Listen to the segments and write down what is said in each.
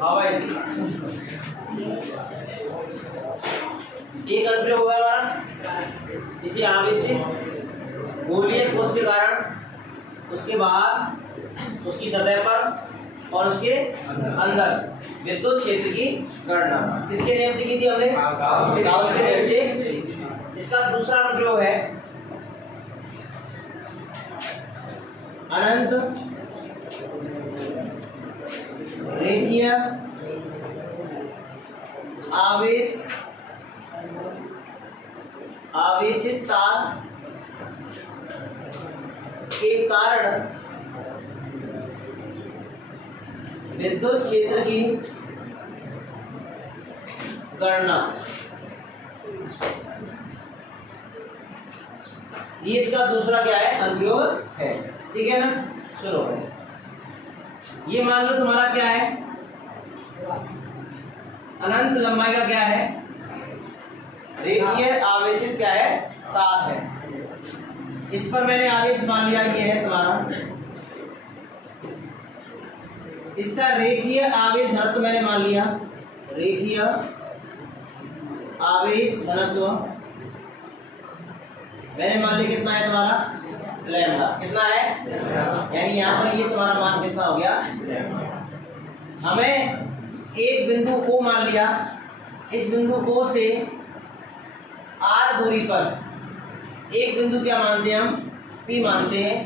हाँ भाई, एक अनुप्रयोग होगा हमारा किसी आवेश से गोलीय ठोस के कारण उसके बाहर, उसकी सतह पर और उसके अंदर विद्युत क्षेत्र की गणना किसके नियम से की थी हमने? गाउस के नियम से। इसका दूसरा अनुप्रयोग है अनंत रेखीय आवेशित तार के कारण विद्युत क्षेत्र की गणना। ये इसका दूसरा क्या है? अनुप्रयोग है। ठीक है ना? सुनो, ये मान लो तुम्हारा क्या है? अनंत लंबाई का क्या है? रेखीय आवेशित क्या है? तार है। इस पर मैंने आवेश मान लिया ये है तुम्हारा। इसका रेखीय आवेश घनत्व मैंने मान लिया, रेखीय आवेश घनत्व मैंने मान लिया कितना है तुम्हारा? लैम्डा। कितना है? यानी यहाँ पर ये तुम्हारा मान कितना हो गया? हमें एक बिंदु O मान लिया, इस बिंदु O से R दूरी पर एक बिंदु क्या मानते हैं हम? P मानते हैं।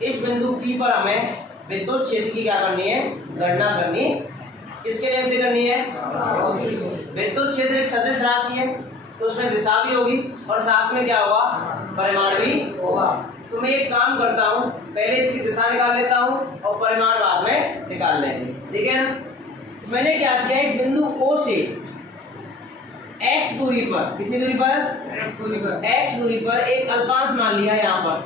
इस बिंदु P पर हमें विद्युत क्षेत्र की क्या करनी है? गणना करनी। किसके नियम से करनी है? विद्युत क्षेत्र एक सदिश राशि है तो उसमें दिशा भी होगी और साथ में क्या होगा? परिमाण भी होगा। तो मैं एक काम करता हूँ, पहले इसकी दिशा निकाल लेता हूँ और परिमाण बाद में निकाल लेंगे। ठीक है ना? मैंने क्या किया, इस बिंदु O से x दूरी पर, कितनी दूरी पर? x दूरी पर एक अल्पांश मान लिया है यहाँ पर,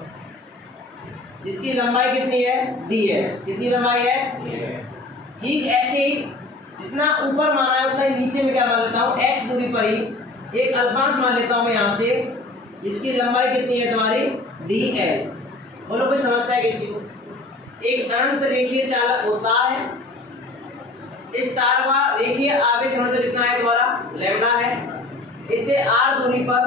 जिसकी लंबाई कितनी है? d है। कितनी लंबाई है? ठीक ऐसे ही जितना ऊपर माना है उतना ही नीचे में क्या मान लेता हूँ? x दूरी पर ही एक अल्पांश मान लेता हूँ मैं यहाँ से, जिसकी लंबाई कितनी है तुम्हारी? dl। बोलो कोई समस्या है किसी को? एक अनंत रेखीय चालक होता है, इस तार का रेखीय आवेश घनत्व कितना है तुम्हारा? लैम्डा है। इससे r दूरी पर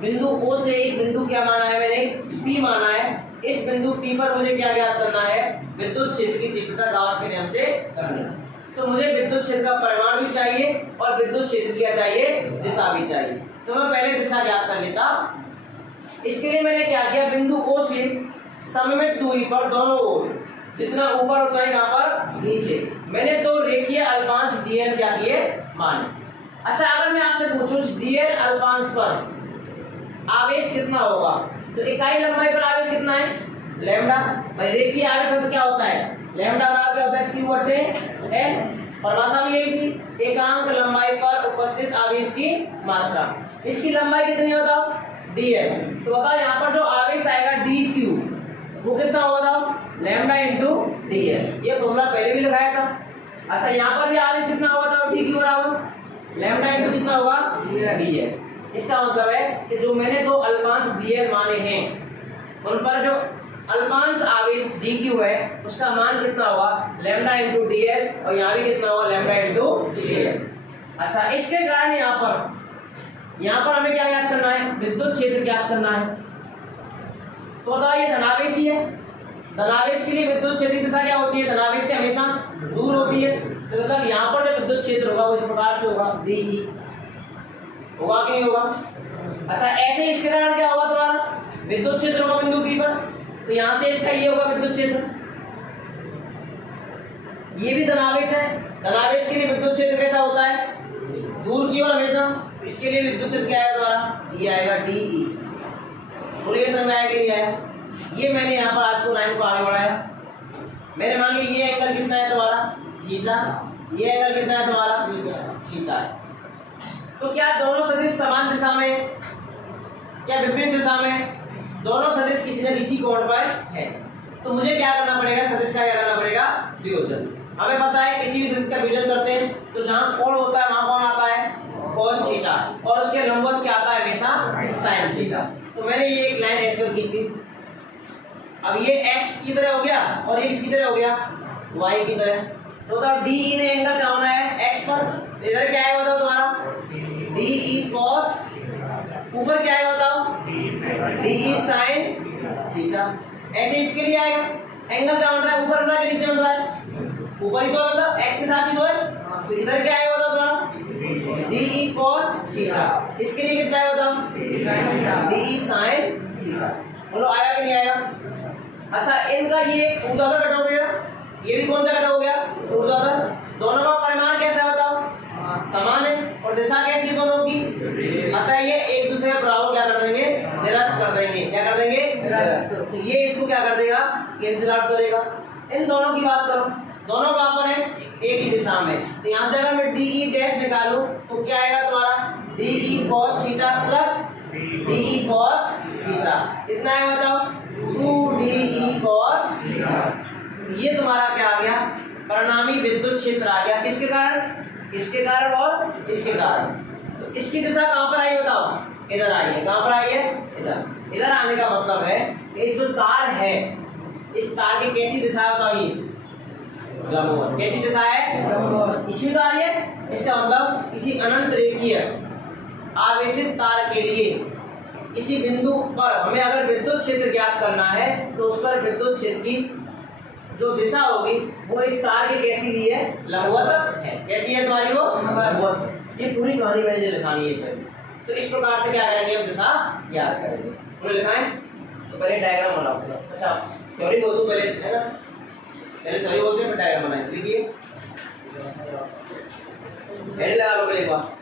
बिंदु O से एक बिंदु क्या माना है मैंने? P माना है। इस बिंदु P पर मुझे क्या ज्ञात करना है? विद्युत क्षेत्र की तीव्रता गाउस के नियम से करनी। तो मुझे विद्युत क्षेत्र का परिमाण भी चाहिए और विद्युत क्षेत्र क्या चाहिए? दिशा भी चाहिए। तो मैं पहले दिशा ज्ञात कर लेता। इसके लिए मैंने क्या किया, बिंदु O से सममित दूरी पर दोनों ओर, जितना ऊपर होता है यहाँ पर नीचे, मैंने दो रेखीय अल्पांश dl क्या किए? माने। अच्छा, अगर मैं आपसे पूछूं dl अल्पांश पर आवेश कितना होगा, तो इकाई लंबाई पर आवेश कितना है? लैम्डा। भाई रेखीय आवेश मतलब क्या होता है? लैम्डा बराबर क्या होता है? Q बटे L। परिभाषा भी यही थी, एकांक लंबाई पर उपस्थित आवेश की मात्रा। इसकी लंबाई कितनी बताओ? dl। तो बताओ यहाँ पर जो आवेश आएगा dq वो कितना होगा? बताओ, लैम्डा इंटू dl। ये फॉर्मूला पहले भी लगाया था। अच्छा, यहाँ पर भी आवेश कितना होगा? बताओ, dq बराबर लैम्डा इंटू कितना होगा? dl। इसका मतलब है कि जो मैंने दो अल्पांश dl माने हैं उन पर जो अल्पांश आवेश dq है उसका मान कितना होगा? Lambda into dl। और यहाँ भी कितना होगा? Lambda into dl। अच्छा, इसके कारण यहाँ पर हमें क्या ज्ञात करना है? विद्युत क्षेत्र ज्ञात करना है। तो बताओ, ये धनावेशी है, धनावेश के लिए विद्युत क्षेत्र की दिशा क्या होती है? धनावेश से हमेशा दूर होती है। तो मतलब यहाँ पर जो विद्युत क्षेत्र होगा वो इस प्रकार से होगा, dE। होगा कि नहीं होगा? अच्छा, ऐसे इसके कारण क्या होगा? तुम्हारा विद्युत क्षेत्र होगा बिंदु P पर, तो यहाँ से इसका ये होगा विद्युत क्षेत्र। ये भी धनावेश है, धनावेश के लिए विद्युत क्षेत्र कैसा होता है? दूर की ओर हमेशा। इसके लिए विद्युत क्षेत्र क्या है तुम्हारा? ये आएगा dE। बोलिए समझ में आया कि नहीं आया? ये मैंने यहाँ पर आज को लाइन को आगे बढ़ाया। मैंने मान लिया ये एंगल कितना है तुम्हारा? थीटा। ये एंगल कितना है तुम्हारा? थीटा है। तो क्या दोनों सदिश समान दिशा में, क्या विपरीत दिशा में? दोनों सदिश किसी न किसी कोण पर है। तो मुझे क्या करना पड़ेगा? सदिश का क्या करना पड़ेगा? वियोजन। हमें पता है किसी भी सदिश का वियोजन करते हैं तो जहाँ कोण होता है वहाँ कौन आता है? cos theta. और उसके लंबवत क्या आता है? हमेशा sin थीटा। तो मैंने ये एक लाइन ऐसे खींची, अब ये x की तरह हो गया और ये किसकी तरह हो गया, y की तरह। तो तब DE ने एंगल क्या होना है, x पर। इधर क्या है बताओ तुम्हारा, DE cos, ऊपर क्या है बताओ, DE sin थीटा। ऐसे इसके लिए आएगा, एंगल क्या बन रहा है, ऊपर बन रहा है कि नीचे बन रहा है, ऊपर ही तो मतलब x के साथ ही तो है। तो इधर क्या आएगा बताओ तुम्हारा, DE cos थीटा। इसके लिए कितना है बताओ, DE sin थीटा। बोलो आया कि नहीं आया। अच्छा इनका ये ऊर्ध्वाधर कट हो गया, ये भी कौन सा कट हो गया, ऊर्ध्वाधर। दोनों का परिमाण कैसा है बताओ, समान है, और दिशा कैसी है दोनों की, अतः ये एक दूसरे के बराबर क्या कर देंगे, निरस्त कर देंगे। क्या कर देंगे, तो ये इसको क्या कर देगा, कैंसिल आउट करेगा। इन दोनों की बात करो, दोनों कहां पर है, एक ही दिशा में। तो यहाँ से अगर मैं DE डैश निकालूं तो क्या आएगा तुम्हारा, DE cos theta plus DE cos theta. कितना है बताओ, 2DE cos थीटा। ये तुम्हारा क्या आ गया, परिणामी विद्युत क्षेत्र आ गया। किसके कारण, इसके कारण और इसके कारण। तो इसकी दिशा कहां पर आई बताओ, इधर आई है। कहां पर आई है, इधर। इधर आने का मतलब है ये जो तार है, इस तार की कैसी दिशा है बताओ, ये लंबवत। कैसी दिशा है, इसी में तो आ रही है। इसका मतलब किसी अनंत रेखीय आवेशित तार के लिए किसी बिंदु पर हमें अगर विद्युत क्षेत्र ज्ञात करना है तो उस पर विद्युत क्षेत्र की जो दिशा होगी वो इस तार की कैसी ली है, लंबवत है। कैसी है तुम्हारी वो, लंबवत। ये पूरी कहानी मैंने लिखानी है पहले। तो इस प्रकार से क्या करेंगे, हम दिशा ज्ञात करेंगे। पूरे लिखाएं तो पहले डायग्राम बनाओ। अच्छा थ्योरी बोल दो पहले, है ना, पहले थ्योरी बोलते हैं फिर डायग्राम बनाएंगे। लिखिए, हेड लगा लो पहले एक बार।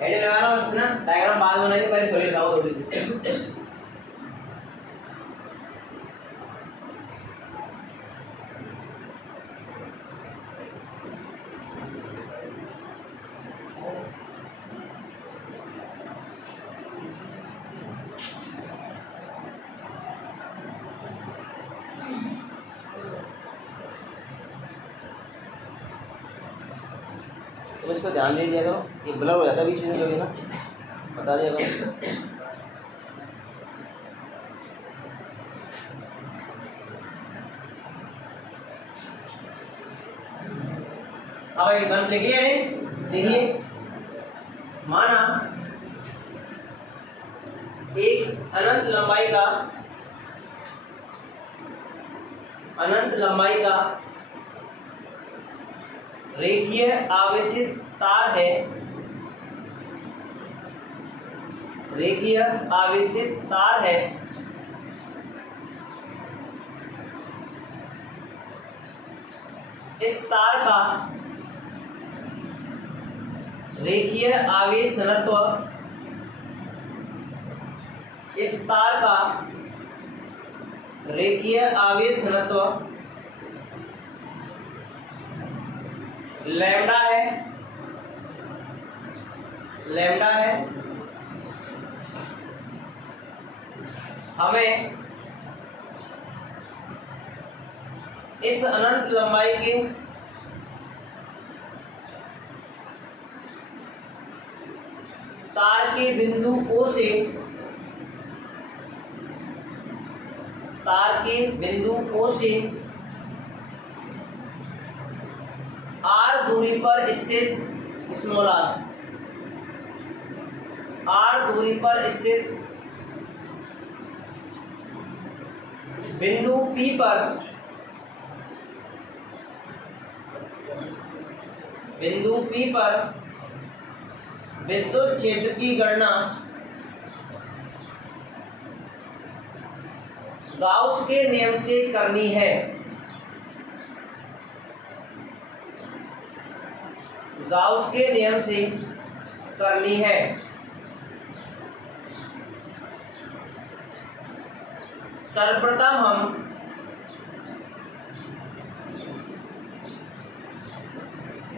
हेड लगाना बस ना, डायग्राम बाद बनाएंगे, पहले थ्योरी लगाओ थोड़ी सी। तो इसको ध्यान दे दिया करो, ये ब्लर हो जाता है बीच में कभी ना, बता दिया करो। अब बन लिखिए, देखिए माना एक अनंत लंबाई का रेखीय आवेशित तार है, रेखीय आवेशित तार है। इस तार का रेखीय आवेश घनत्व, इस तार का रेखीय आवेश घनत्व लैम्डा है, लैम्डा है। हमें इस अनंत लंबाई के तार के बिंदु O से, तार के बिंदु O से r दूरी पर स्थित स्मॉल r दूरी पर स्थित बिंदु P पर, बिंदु P पर विद्युत क्षेत्र की गणना गाउस के नियम से करनी है। गाउस के नियम से करनी है। सर्वप्रथम हम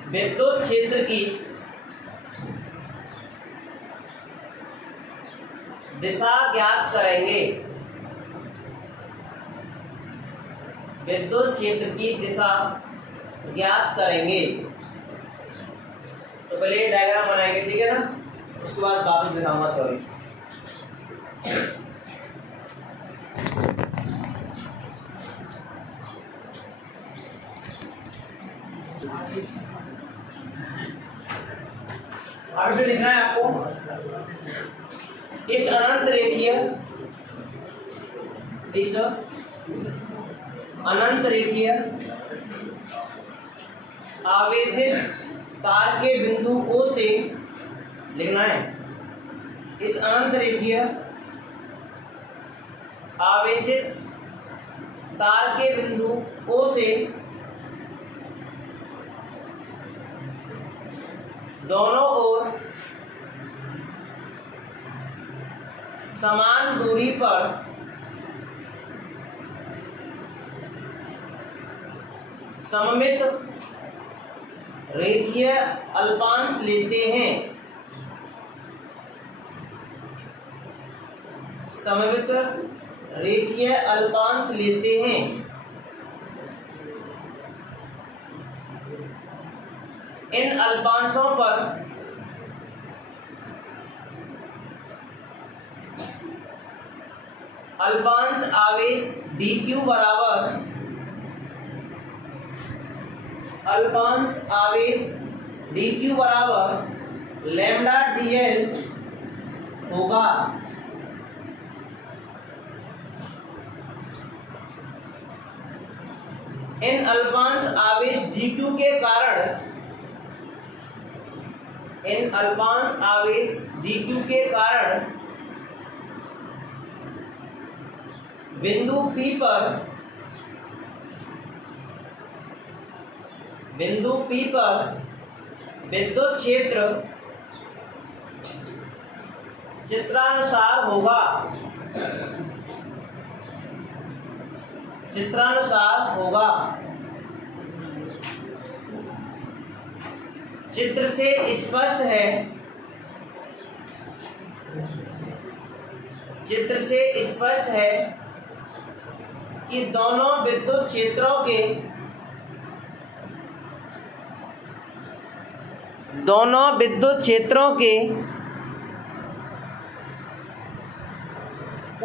विद्युत क्षेत्र की दिशा ज्ञात करेंगे। विद्युत क्षेत्र की दिशा ज्ञात करेंगे। तो पहले ये डायग्राम बनाएंगे, ठीक है ना, उसके बाद वापस दिखाऊंगा थ्योरी। अब जो लिखना है आपको, इस अनंत रेखीय आवेशित तार के बिंदु O से लिखना है। इस अनंत रेखीय आवेशित तार के बिंदु O से दोनों ओर समान दूरी पर सममित रेखीय अल्पांश लेते हैं। सममित रेखीय अल्पांश लेते हैं। इन अल्पांशों पर अल्पांश आवेश dq बराबर लैम्डा dl होगा। इन अल्पांश आवेश dq के कारण बिंदु P पर विद्युत क्षेत्र चित्रानुसार होगा। चित्र से स्पष्ट है कि दोनों विद्युत क्षेत्रों के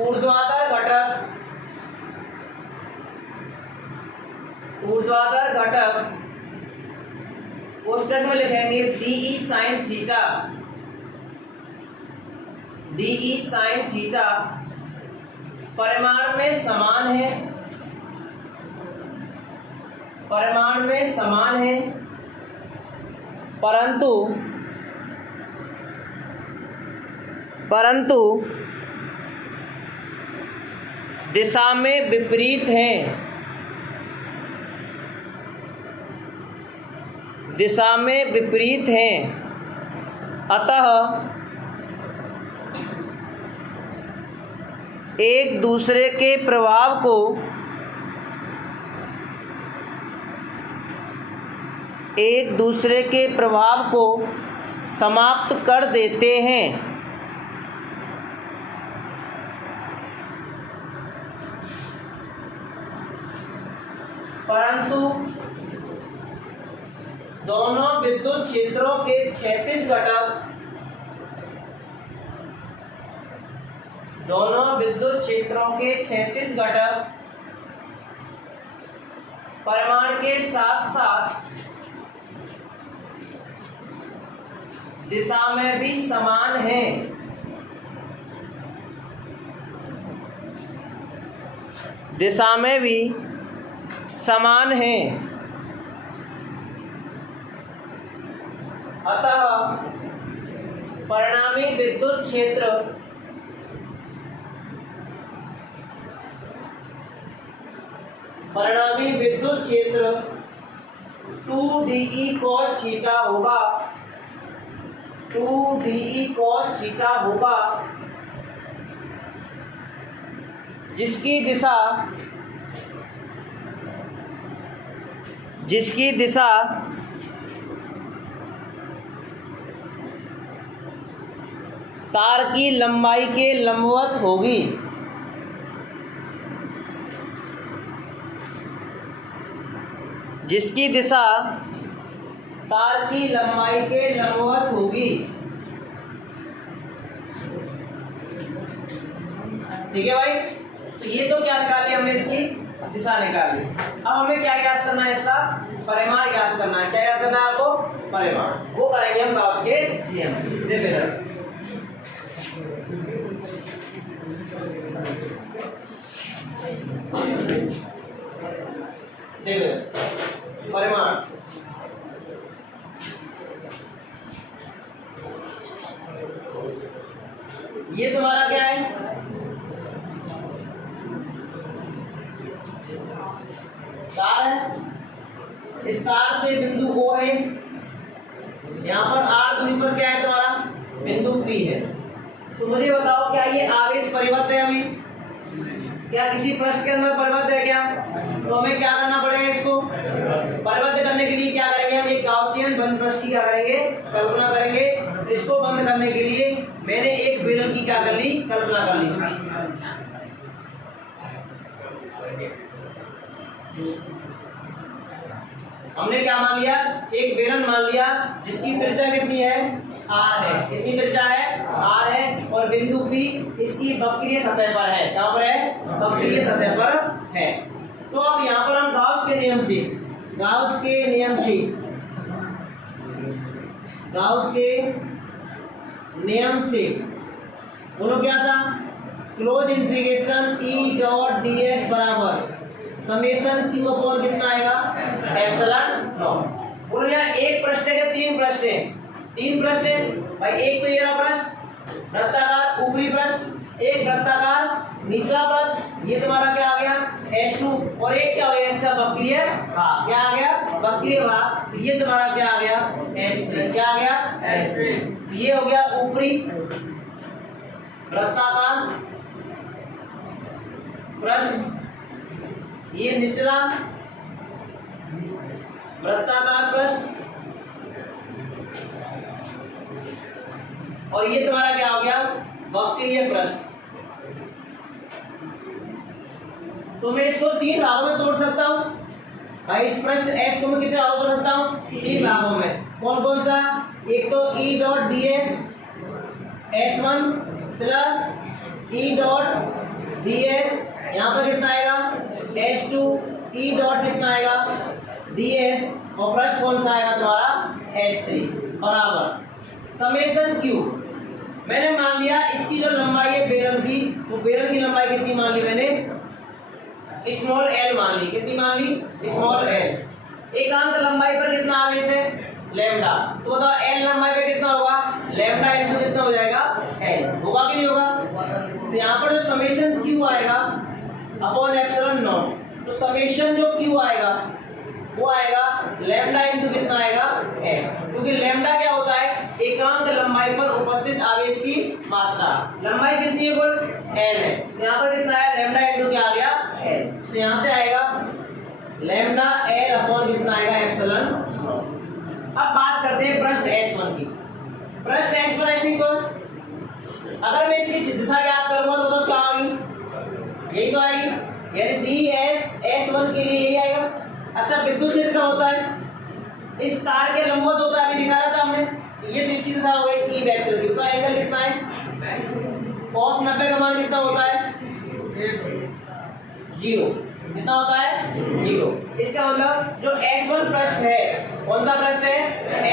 ऊर्ध्वाधर घटक कोष्ठक में लिखेंगे DE sin थीटा परिमाण में समान है परंतु दिशा में विपरीत हैं। अतः एक दूसरे के प्रभाव को समाप्त कर देते हैं। परंतु दोनों विद्युत क्षेत्रों के क्षैतिज घटक परिमाण के साथ साथ दिशा में भी समान हैं। अतः परिणामी विद्युत क्षेत्र परिणामी विद्युत क्षेत्र 2DE cos थीटा होगा 2DE cos थीटा होगा, जिसकी दिशा तार की लंबाई के लंबवत होगी। जिसकी दिशा तार की लंबाई के लंबवत होगी। ठीक है भाई, तो ये तो क्या निकाल लिया हमने, इसकी दिशा निकाल ली। अब हमें क्या याद करना है, इसका परिमाण याद करना है। क्या याद करना है आपको, परिमाण, वो करेंगे हम गाउस के नियम से। देखिए परिमाण, ये तुम्हारा क्या है, तार है। इस तार से बिंदु O है, यहाँ पर R दूरी पर क्या है तुम्हारा, बिंदु P है। तो मुझे बताओ क्या ये आवेश परिबद्ध है अभी, क्या किसी पृष्ठ के अंदर परिबद्ध है क्या? तो हमें क्या करना पड़ेगा, इसको परिबद्ध करने के लिए क्या करेंगे हम, एक गाउसियन बंद पृष्ठ की क्या करेंगे, कल्पना करेंगे। तो इसको बंद करने के लिए मैंने एक बेलन की क्या कर ली, कल्पना कर ली। हमने क्या मान लिया, एक बेलन मान लिया जिसकी त्रिज्या कितनी है, R है। कितनी त्रिज्या है, R है, और बिंदु P इसकी वक्रीय सतह पर है। कहां पर है, वक्रीय सतह पर है। तो अब यहाँ पर हम गाउस के नियम से, गाउस के नियम से, गाउस के नियम से बोलो क्या था, close integration E dot ds बराबर समेशन Q अपॉन कितना आएगा, एप्सिलॉन नॉट। बोलो यार एक पृष्ठ है, तीन पृष्ठ है, तीन पृष्ठ है भाई। एक तो ये रहा पृष्ठ वृत्ताकार ऊपरी पृष्ठ, एक वृत्ताकार निचला पृष्ठ, ये तुम्हारा क्या आ गया S2, और एक क्या हो गया इसका वक्रीय भाग, क्या आ गया, वक्रीय भाग। ये तुम्हारा क्या आ गया, S3, क्या आ गया S3। ये हो गया ऊपरी वृत्ताकार पृष्ठ, ये निचला वृत्ताकार पृष्ठ, और ये तुम्हारा क्या हो गया, वक्रीय पृष्ठ। तो मैं इसको तीन भागों में तोड़ सकता हूं भाई। इस पृष्ठ S को मैं कितने भागों में तोड़ सकता हूं, तीन भागों में। कौन कौन सा, एक तो E dot ds S1 plus E dot ds, यहाँ पर कितना आएगा S2, E डॉट कितना आएगा ds, और पृष्ठ कौन सा आएगा तुम्हारा S3 बराबर समेशन Q। मैंने मान लिया इसकी जो लंबाई है बेलन की, तो बेलन की लंबाई कितनी मान ली मैंने, स्मॉल l मान ली। कितनी मान ली, स्मॉल l। एकांक लंबाई पर कितना आवेश है, लैम्डा। तो बताओ l लंबाई पे कितना होगा, लैम्डा इंटू कितना हो जाएगा, l। होगा कि नहीं होगा। तो यहाँ पर जो समेशन Q आएगा अपॉन एप्सिलॉन नॉट, तो समेशन जो Q आएगा वो आएगा लैम्डा इंटू कितना आएगा, l। क्योंकि लैम्डा क्या होता है, एकांक लंबाई पर उपस्थित आवेश की मात्रा। लंबाई कितनी है कुल, l है। यहाँ पर कितना है, लैम्डा इंटू क्या आ गया, l। तो यहाँ से आएगा लैम्डा l अपॉन कितना आएगा, एप्सिलॉन। अब बात करते हैं पृष्ठ S1 की। पृष्ठ S1 ऐसी कौन, अगर मैं इसकी दिशा याद करूंगा तो क्या आएगी, यही तो आएगी, यानी ds S1 के लिए यही आएगा। अच्छा विद्युत क्षेत्र क्या होता है, इस तार के लंबवत होता है, अभी दिखाया था हमने। ये तो इसकी दिशा हो गई E वेक्टर की। तो एंगल कितना है, cos 90 का मान कितना होता है, 0। कितना होता है, 0। इसका मतलब जो S1 पृष्ठ है, कौन सा पृष्ठ है,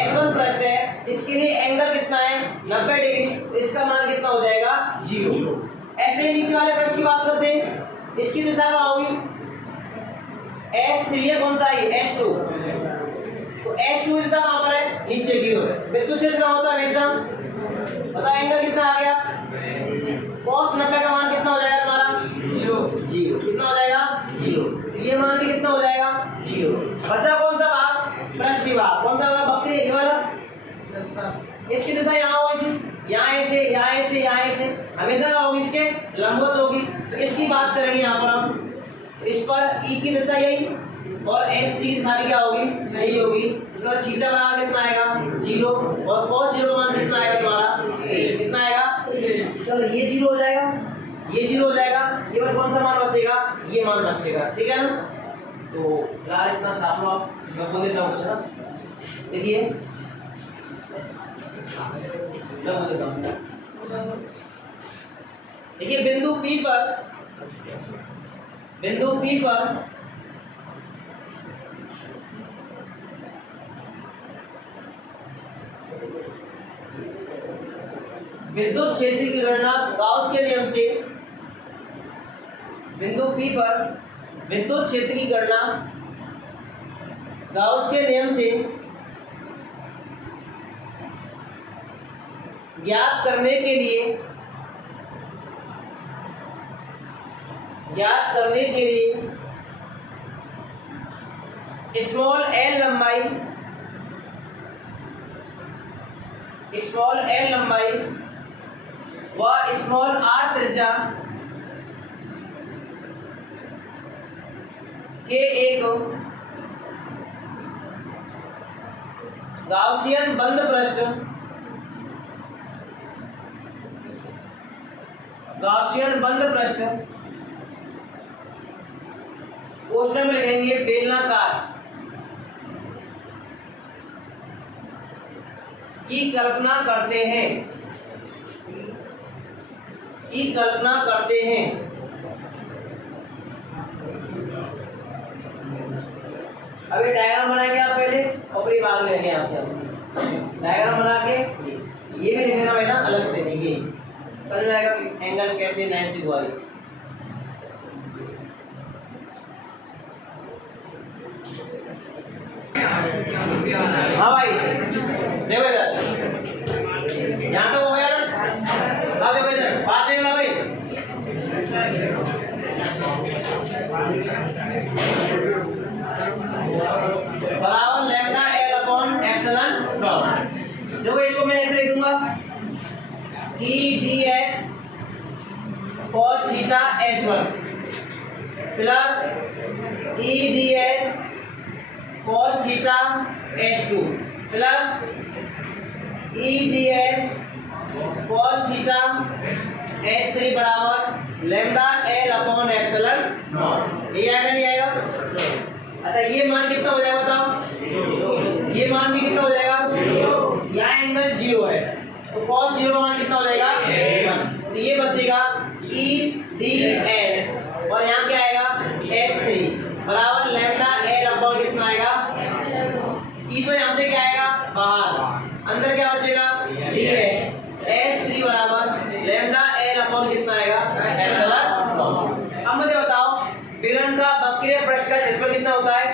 S1 पृष्ठ है, इसके लिए एंगल कितना है, 90 डिग्री। तो इसका मान कितना हो जाएगा, 0। ऐसे ही नीचे वाले पृष्ठ की बात करते हैं, इसकी दिशा क्या होगी, S3 है, कौन सा है, S2। तो S2 दिशा कहां पर है, नीचे की ओर। विद्युत क्षेत्र कहां होता है हमेशा, पता एंगल कितना आ गया, cos 90 का मान कितना हो जाएगा तुम्हारा, 0। कितना हो जाएगा, 0। ये मान भी कितना हो जाएगा, 0। बचा कौन सा भाग, पृष्ठ विभाग। कौन सा भाग, वक्रीय, ये वाला। इसकी दिशा यहाँ होगी, यहाँ ऐसे, यहाँ ऐसे, यहाँ ऐसे, हमेशा होगी इसके लंबवत होगी। तो इसकी बात करेंगे यहाँ पर हम, इस पर E की दिशा यही, और S3 की दिशा क्या होगी, यही होगी। इसका थीटा बराबर कितना आएगा, 0, और cos 0 मान कितना आएगा तुम्हारा, कितना आएगा, इसका ये 0 हो जाएगा, ये 0 हो जाएगा। केवल कौन सा मान बचेगा, ये मान बचेगा। ठीक है ना। तो फिलहाल इतना छाप लो आप, मैं बोल देता हूँ कुछ ना। देखिए मैं बोल देता हूँ। देखिए बिंदु P पर विद्युत क्षेत्र की गणना गाउस के नियम से, बिंदु P पर विद्युत क्षेत्र की गणना गाउस के नियम से ज्ञात करने के लिए स्मॉल एल लंबाई व स्मॉल आर त्रिज्या के एक गाउसियन बंद पृष्ठ क्वेश्चन में लिखेंगे बेलनाकार की कल्पना करते हैं। अभी डायग्राम बनाएंगे आप पहले और फिर भाग लेंगे यहाँ से। डायग्राम बना के ये भी लिखना है ना अलग से, देखिए समझ में आएगा एंगल कैसे 90 हुआ है। हाँ भाई देखो इधर, यहाँ से हो गया ना। हाँ देखो इधर बात नहीं ना भाई, बराबर lambda l upon epsilon naught. देखो इसको मैं ऐसे लिख दूंगा E D S cos theta S1 plus E D S cos theta H2 plus E D S cos theta S3 बराबर lambda l upon epsilon not. ये आएगा नहीं आएगा? अच्छा ये मान कितना हो जाएगा बताओ? ये मान भी कितना हो जाएगा? यहाँ एंगल 0 है तो cos 0 का मान कितना हो जाएगा? 1। तो ये बचेगा ई डी एस और यहाँ क्या आएगा? S3 बराबर लैम्डा एल अपॉन कितना आएगा? ई तो यहाँ से क्या आएगा? बाहर, अंदर क्या बचेगा? D S. S3 बराबर लैम्डा एल अपॉन कितना आएगा? Epsilon not. अब मुझे बताओ बेलन का वक्रीय पृष्ठ का क्षेत्रफल कितना होता है?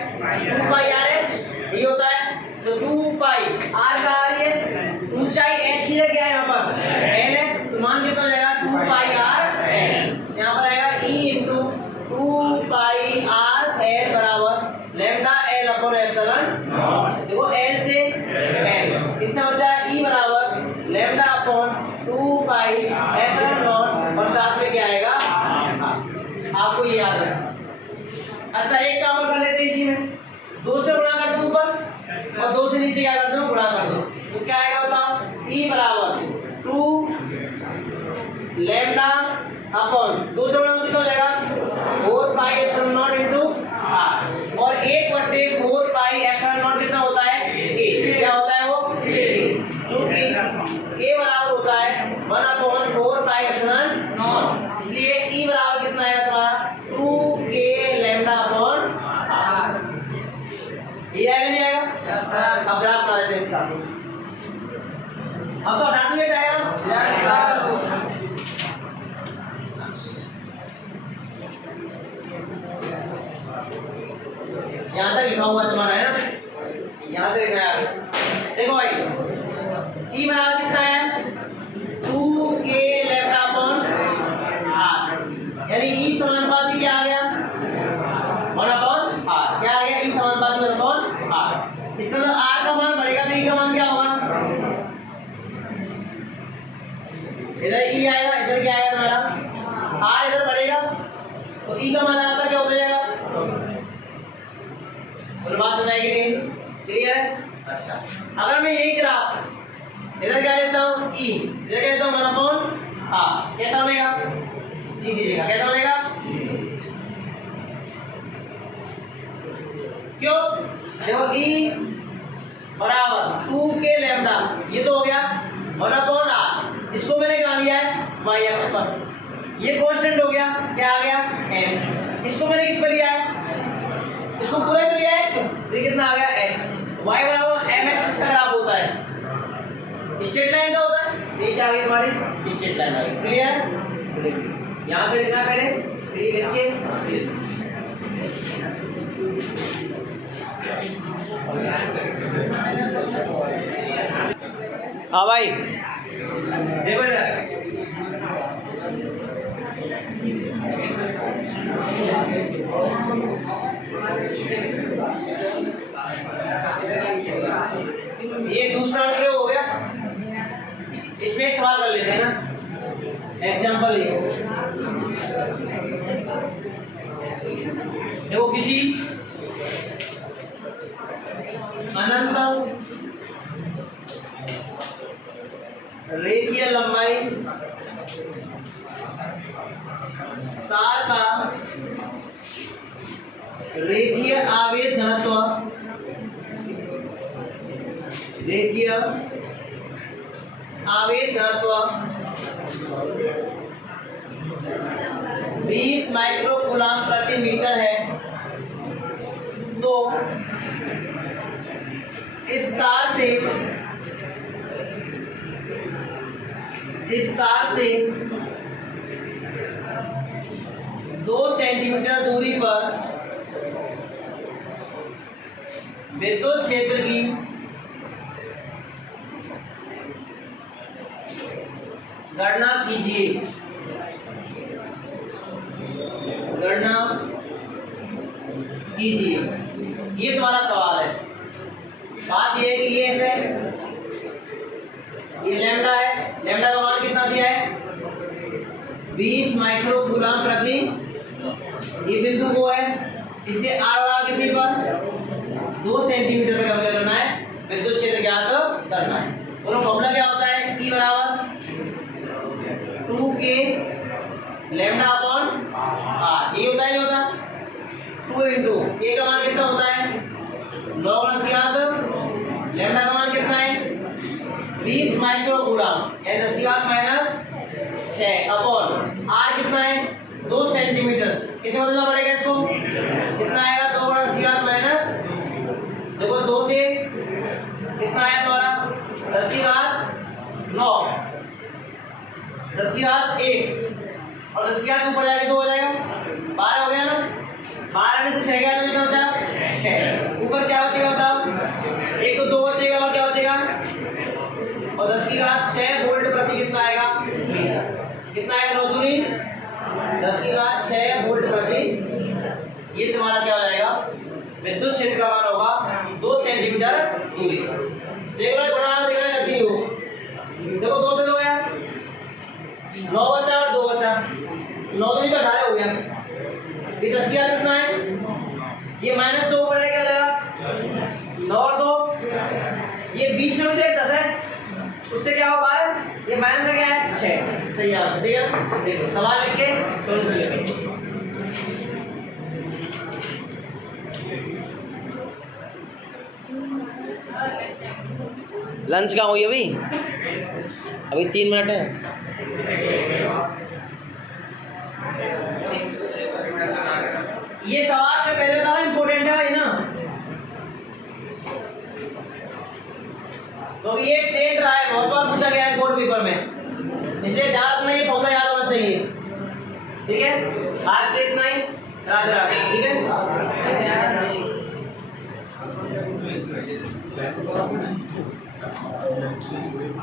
2 पाई आर एच ये होता है। तो 2 पाई आर का आर ये ऊंचाई h ही है, क्या है यहाँ पर l है, तो मान कितना हो जाएगा? 2 पाई आर l। यहाँ पर आएगा e into 2 pi r l बराबर lambda l upon epsilon naught. देखो l से l कितना बचा है? e बराबर lambda upon 2 pi epsilon naught और साथ में क्या आएगा? आपको ये याद है। अच्छा एक काम कर लेते हैं, इसी में 2 से गुणा कर दो ऊपर और 2 से नीचे क्या कर दो? गुणा कर दो। तो क्या आएगा बताओ? e बराबर 2 लैम्डा अपॉन 2 से गुणा कितना हो जाएगा? 4 पाई एप्सिलॉन नॉट इनटू r और 1/4 पाई एप्सिलॉन नॉट कितना होता है? a। क्या होता है वो? चूंकि a बराबर होता है 1/4 पाई एप्सिलॉन नॉट, इसलिए e बराबर कितना आएगा तुम्हारा? 2k lambda upon r। ये आएगा नहीं आएगा? अब ग्राफ बना लेते हैं इसका। अब तो हटा दो ये डायग्राम। यहाँ तक लिखा हुआ तुम्हारा है ना, यहाँ से लिखा है। देखो भाई ई बराबर कितना है? 2k लैम्डा अपॉन r, यानी ई समानुपाती क्या आ गया? 1/r। क्या आ गया? ई समानुपाती 1/r। इसका मतलब r का मान बढ़ेगा तो ई का मान क्या होगा? इधर ई आएगा, इधर क्या आएगा तुम्हारा? r इधर बढ़ेगा तो ई का मान आता क्या हो जाएगा? और बात समझाएगी नहीं? क्लियर है? अच्छा अगर मैं यही ग्राफ इधर क्या लेता हूँ? ई इधर क्या लेता हूँ? 1/r। कैसा बनेगा? सीधी रेखा। कैसा बनेगा? क्यों? देखो ई बराबर 2k लैम्डा, ये तो हो गया, और अब कौन रहा, इसको मैंने कहा लिया है y अक्ष पर, ये कांस्टेंट हो गया, क्या आ गया m, इसको मैंने किस पर लिया है, इसको पूरा तो लिया है x, ये कितना आ गया x, y बराबर mx किसका ग्राफ होता है, स्ट्रेट लाइन का होता है, ये क्या आ गई हमारी स्ट्रेट लाइन आ गई, क्लियर। यहाँ से लिखना पहले, फिर ये लिख के हाँ भाई देखो इधर, ये दूसरा प्रयोग हो गया, इसमें एक सवाल कर लेते हैं ना, एग्जाम्पल ये देखो, किसी अनंत रेखीय लंबाई तार का रेखीय आवेश घनत्व, रेखीय आवेश घनत्व 20 माइक्रोकूलम प्रति मीटर है, तो इस तार से 2 सेंटीमीटर दूरी पर विद्युत क्षेत्र की गणना कीजिए, ये तुम्हारा सवाल है। बात ये है कि ये ऐसे ये लैम्डा है, लैम्डा का मान कितना दिया है 20 माइक्रोकूलम प्रति, ये बिंदु को है, इसे आर कितनी पर 2 सेंटीमीटर पे कब्जा करना है, विद्युत क्षेत्र ज्ञात करना है। दोनों फॉर्मूला क्या होता है, E बराबर 2k लैम्डा अपॉन r, ये होता है नहीं होता 2 इंटू k का मान कितना होता है 9 प्लस ज्ञात, लैम्डा का मान कितना है 20 माइक्रोकूलम यानी 10 की घात माइनस 6 अपॉन r कितना है 2 सेंटीमीटर, इसे बदलना पड़ेगा, इसको कितना आएगा 2 बटा 10 की घात माइनस, देखो 2 से कितना आया तुम्हारा 10 की घात 9, 10 की घात 1 और 10 की घात ऊपर जाएगा 2 हो जाएगा 12 हो गया ना, 12 में से 6 गया तो कितना बचा 6, ऊपर क्या बचेगा बताओ, एक तो 2 बचेगा और क्या बचेगा, और 10 की घात 6 वोल्ट प्रति कितना आएगा मीटर, कितना आएगा 9 दूनी 10 की घात 6 वोल्ट प्रति, ये तुम्हारा क्या हो जाएगा विद्युत क्षेत्र का मान होगा 2 सेंटीमीटर दूरी। देख लो बनाना, देख लो गलती नहीं हो, देखो 2 से 2 गया 9 बचा और 2 बचा, 9 दूनी तो 18 हो गया, ये 10 की घात कितना है, ये माइनस 2 ऊपर क्या हो जाएगा 9 और 2, ये 20 में मुझे 10 है, उससे क्या हो 12, ये माइनस में क्या है 6, सही आंसर। ठीक है, देखो सवाल लिख के सोल्यूशन लिखेंगे। लंच कहाँ हुई अभी 3 मिनट है। ये सवाल जो पहले था इम्पोर्टेंट है भाई ना, तो ये टेंट रहा है, बहुत बार पूछा गया है बोर्ड पेपर में, इसलिए ध्यान रखना, ये फॉर्मूला याद होना चाहिए। ठीक है, आज के इतना ही, राधे राधे। ठीक है।